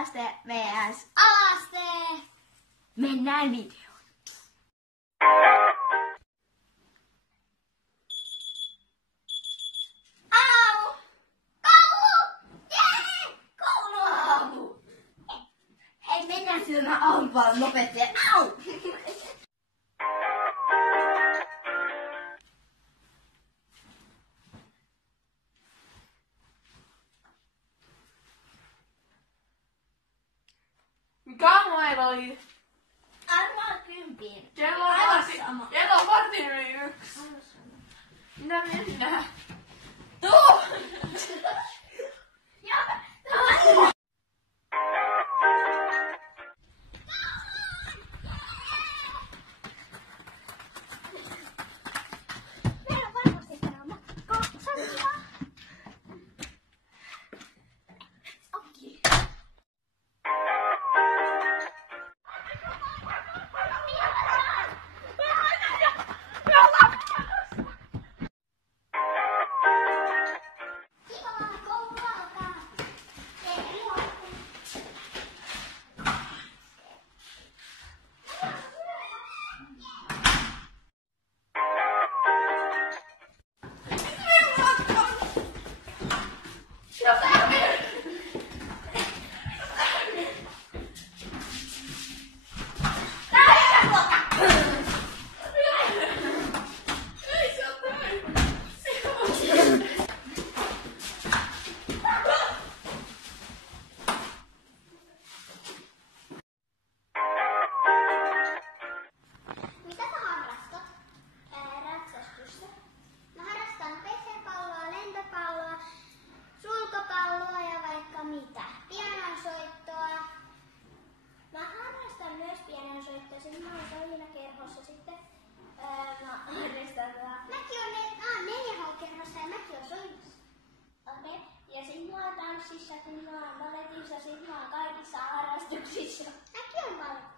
yläaste vs. alaste. Mennään videoon. Au! Koulu! Jee! Kouluaamu! Hei, mennään syömään aamupalon nopeasti. Au! Mikä meillä oli? Arvaa 10. Kello on vartin yli 1. Mitä mennään? Tuu! Meillä on varmasti täällä makkaa. Okei. Mitä sä harrastat? Ratsastusta. Mä harrastan pesäpalloa, lentopalloa, sulkapalloa ja vaikka mitä. Pianonsoittoa. Mä harrastan myös pianonsoittoa, siis mä oon Solina-kerhossa sitten. Mä harrastan mäkin oon 4H-kerhossa ja mäkin oon Solinassa. Okei. Ja sit mä oon tanssissa, kun mä oon baletissa, sit mä oon kaikissa harrastuksissa. Mäkin oon baletissa.